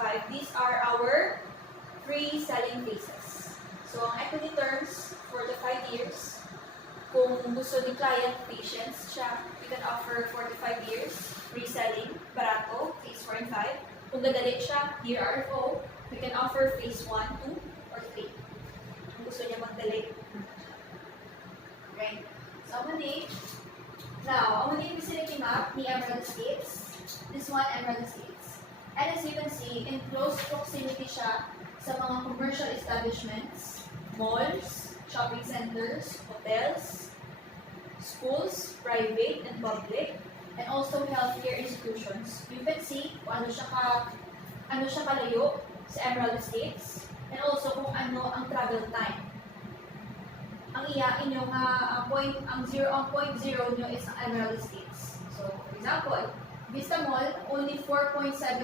5, these are our free selling phases. So, ang equity terms for the 5 years, kung gusto ni client patience siya, we can offer 4 to 5 years free selling, barato, phase 4 and 5. Kung dadali siya, dear RFO, we can offer phase 1, 2, or 3. Kung gusto niya mag-delay. Okay. So, now, ang muna yung vicinity map ni Emerald Estates. This one, Emerald Estates. And as you can see, in close proximity siya sa mga commercial establishments, malls, shopping centers, hotels, schools, private and public, and also healthcare institutions. You can see kung ano siya kalayo sa Emerald Estates, and also kung ano ang travel time. Ang inyong ang point zero nyo is ang Emerald Estates. So, for example, Vista Mall, only 4.7